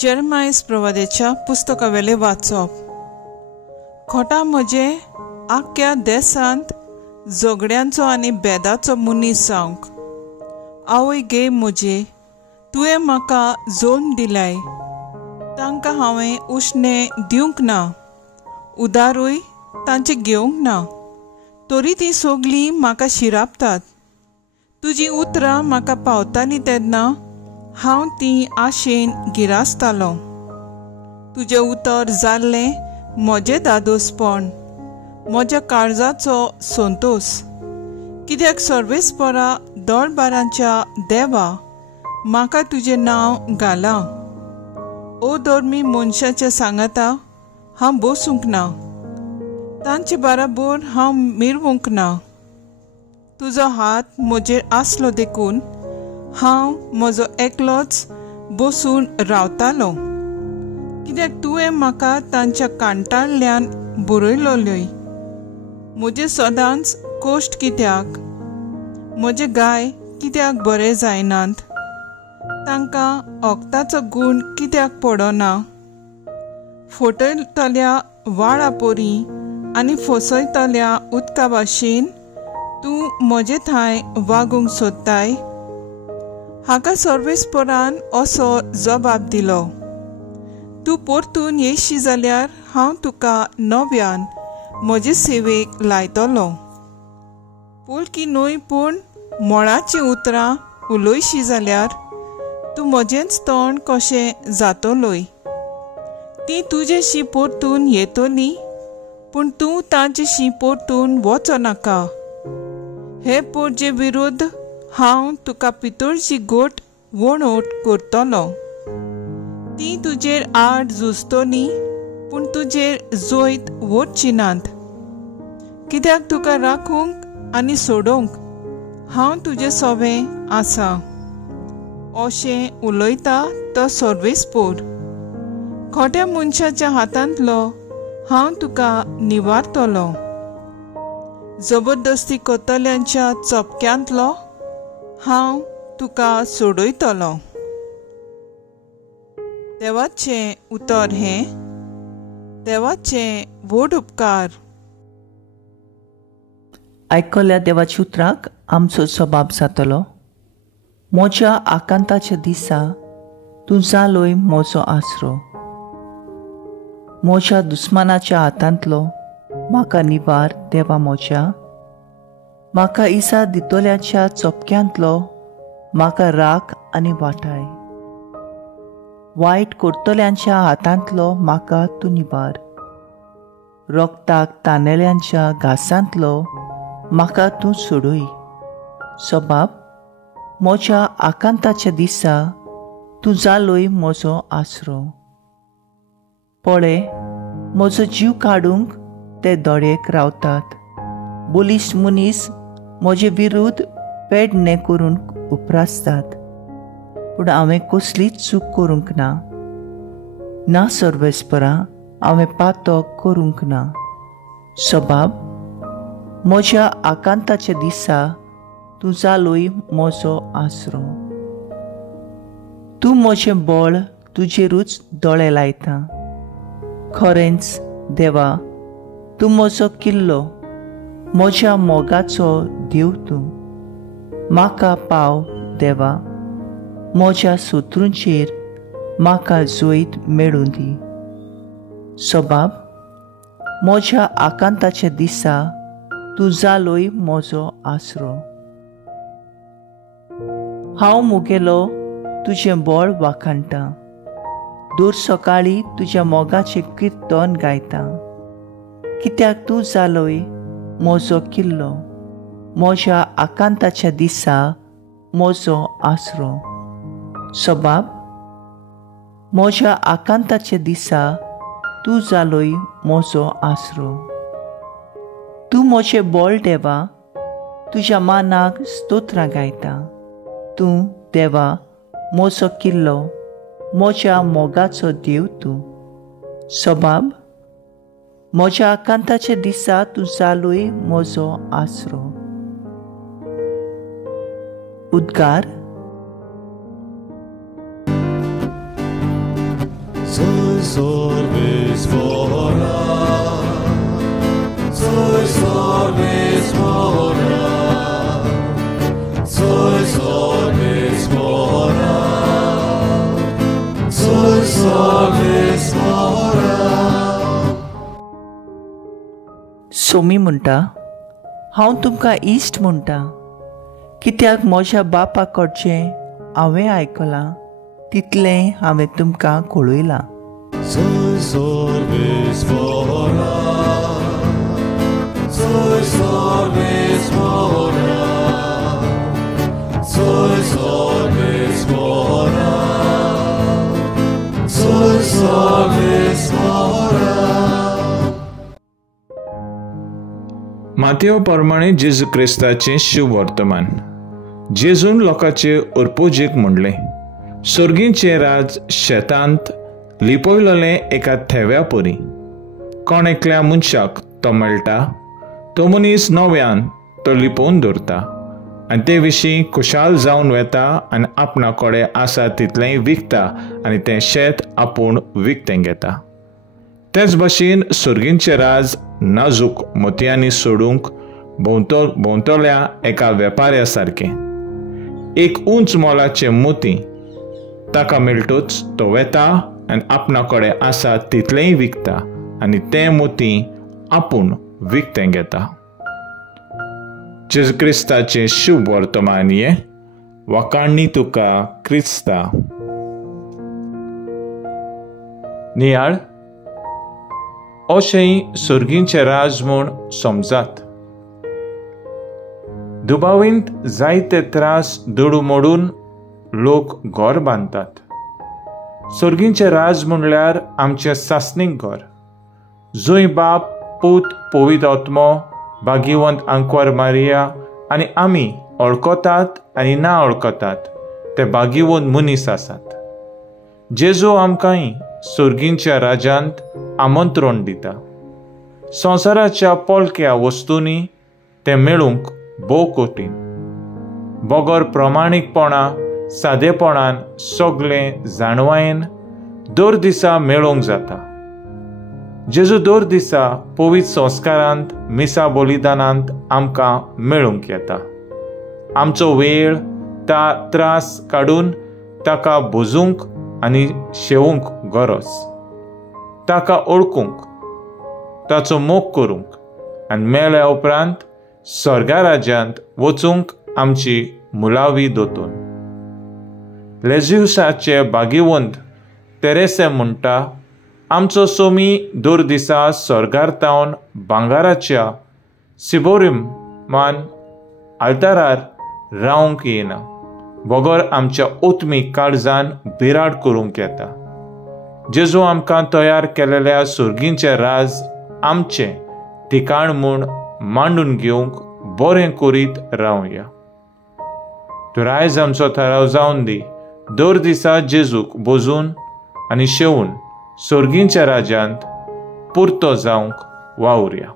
जेरमायस प्रवादेच्या पुस्तकावेले वाचप. खोटा म्हजे आख्या देशांत झगड्यांचो आनी बेदाचो मनीस जावंक. आवय गे म्हजे, तुवें म्हाका जोन दिलाय. तांकां हांवें उश्णें दिवंक ना, उदारूय तांचे घेवंक ना. तरी तीं सगळीं म्हाका शिरापतात. तुजीं उतरां म्हाका पावतालीं तेन्ना हांव तीं आशेन गिरासतालो. तुजें उतर जाल्लें म्हजें दादोसपण, म्हज्या काळजाचो संतोश. कित्याक सर्वेस्परा दळबारांच्या देवा, म्हाका तुजें नांव घाला. ओ धर्मी मनशाच्या सांगाता हांव बसूंक ना, तांचे बाराबर हांव मिरवूंक ना. तुजो हात म्हजेर आसलो देखून हांव म्हजो एकलोच बसून रावतालो. कित्याक तुवें म्हाका तांच्या कांटाळल्यान बरयलोय. म्हजे सदांच कोश्ट कित्याक, म्हजे गाय कित्याक बरे जायनात. तांकां ओक्ताचो गूण कित्याक पडना. फटयतल्या वाळा पोरी आनी फसयतल्या उदका भाशेन तूं म्हजे थंय वागूंक सोदताय. हाका सर्वेस्परान असो जबाब दिलो. तूं परतून येयशी जाल्यार हांव तुका नव्यान म्हजे सेवेक लायतलो. पोलकी न्हय पूण मोळाचीं उतरां उलोयशी जाल्यार तूं म्हजेंच तोंड कशें जातलोय. तीं तुजेशी परतून येतलीं, पूण तूं तांचेशी परतून वचनाका. हे पोरचे विरुद्ध हांव तुका पितळची गोट वणोट करतलो. तीं तुजेर आड झुजतलीं, पूण तुजेर जोयत वचची नात. कित्याक तुका राखूंक आनी सोडूंक हांव तुजें सोबें आसा. अशें उलयता तो सर्वेस्पोर. खोट्या मनशाच्या हातांतलो हांव तुका निवारतलो. जबरदस्ती करतल्यांच्या चपक्यांतलो हांव तुका सोडयतलो. देवाचें उतर हें. देवाचें व्हड उपकार. आयकल्ल्या देवाच्या उतराक आमचो सबाब जातलो. म्हज्या आकांताच्या दिसा तूं जालोय म्हजो आसरो. म्हज्या दुस्मानाच्या हातांतलो म्हाका निवार देवा म्हज्या. म्हाका इसा दितोल्याच्या चपक्यांतलो म्हाका राख आनी वाटाय. वायट करतल्यांच्या हातांतलो म्हाका तूं निवार. रोगताक तांणेल्यांच्या घासांतलो म्हाका तूं सोडूय. सबाब, म्हज्या आकांताच्या दिसा तूं जालोय म्हजो आसरो. पळय, म्हजो जीव काडूंक ते दोळ्येक रावतात. बोलिश्ट मनीस म्हजे विरुद्ध पेडणे करून उपरासतात. पूण हांवें कसलीच चूक करूंक ना. ना सर्वेस्परा, हांवें पातक करूंक ना. सबाब, म्हज्या आकांताच्या दिसा तूं जालोय म्हजो आसरो. तूं म्हजें बळ तुजेरूच दोळे लायता. खरेंच देवा, तूं म्हजो किल्लो, म्हज्या मोगाचो देव तूं. म्हाका पाव देवा, म्हज्या शत्रूंचेर म्हाका जोयत मेळूं दी. सबाब, म्हज्या आकांताच्या दिसा तूं जालोय म्हजो आसरो. हांव मुगेलो तुजें बळ वाखाणटा. दर सकाळीं तुज्या मोगाचें किर्तन गायता. कित्याक तूं जालोय म्हजो किल्लो, म्हज्या आकांताच्या दिसा म्हजो आसरो. सबाब, म्हज्या आकांताच्या दिसा तूं जालोय म्हजो आसरो. तूं म्हजें बळ देवा, तुज्या मानाक स्तोत्रां गायता. तूं देवा म्हजो किल्लो, म्हज्या मोगाचो देव तूं. सबाब, म्हज्या आकांताच्या दिसा तूं जालोय म्हजो आसरो. उद्गार. Sois mora, sois mora, sois mora, sois mora. Somi म्हणटा, हांव तुमकां इश्ट म्हणटा, कित्याक म्हज्या बापा कडचें हांवें आयकलां तितलें हांवें तुमकां कळयलां. Sois mora, sois mora, sois mora, sois mora. मातेव प्रमाणे जेजू क्रिस्ताचें शुभ वर्तमान. जेजून लोकांचे उरपोजेक म्हणलें, सर्गीचें राज शेतांत लिपयलोलें एका थेव्या परी. कोण एकल्या मनशाक तो मेळटा, तो मनीस नव्यान तो लिपोवन दवरता आनी ते विशीं खुशाल जावन वेता आनी आपणा कडेन आसा तितलेंय विकता आनी तें शेत आपूण विकतें घेता. तेच भाशेन सर्गीचें राज नाजूक मोतयांनी सोडूंक भोंवतल्या एका वेपाऱ्या सारकें. एक उंच मोलाचें मोती ताका मेळटूच तो वेता आनी आपणा कडेन आसा तितलेंय विकता आनी तें मोती आपूण विकतें घेता. जेजू क्रिस्ताचें शुभ वर्तमान हें. वाखाणणी तुका क्रिस्ता. नियाळ अशें सर्गीचें राज म्हूण समजात. दुबावींत जायते त्रास दडू मोडून लोक घर बांदतात. सर्गीचें राज म्हणल्यार आमचें सासणीक घर, जंय बाप, पूत, पवित्र आत्मो, भाग्यवंत आंकवार मारिया आनी आमी वळखतात आनी ना वळखतात ते भाग्यवंत मनीस आसात. जेजू आमकांय सर्गीच्या राजांत आमंत्रण दिता. संवसाराच्या पोलक्या वस्तूंनी तें मेळूंक भोव कठीण. बोगोर प्रमाणीकपणा सादेपणान सगळें जाणवायेन दर दिसा मेळोवंक जाता. जेजू दर दिसा पवित्र संस्कारांत मिसा बलिदानांत आमकां मेळूंक येता. आमचो वेळ त्रास काडून ताका भुजूंक आनी शेवूंक गरज. ताका ओळखूंक, ताचो मोग करूंक आनी मेल्या उपरांत स्वर्गा राज्यांत वचूंक आमची मुलावी दोतोन. लेझिउसाचे भाग्यवंत तेरेसे म्हणटा, आमचो सोमी दर दिसा स्वर्गांतावन भांगाराच्या सिबोरिमान आल्तारार रावंक येना. बोगोर आमच्या ओतमीक काळजान बिराड करूंक येता. जेजू आमकां तयार केलेल्या सर्गीचें राज आमचें ठिकाण म्हूण मांडून घेवंक बरें करीत रावया. तर आयज आमचो थाराव जावन दी, दर दिसा जेजूक बोजून आनी शेवून सर्गीच्या राज्यांत पुरतो जावंक वावुरया.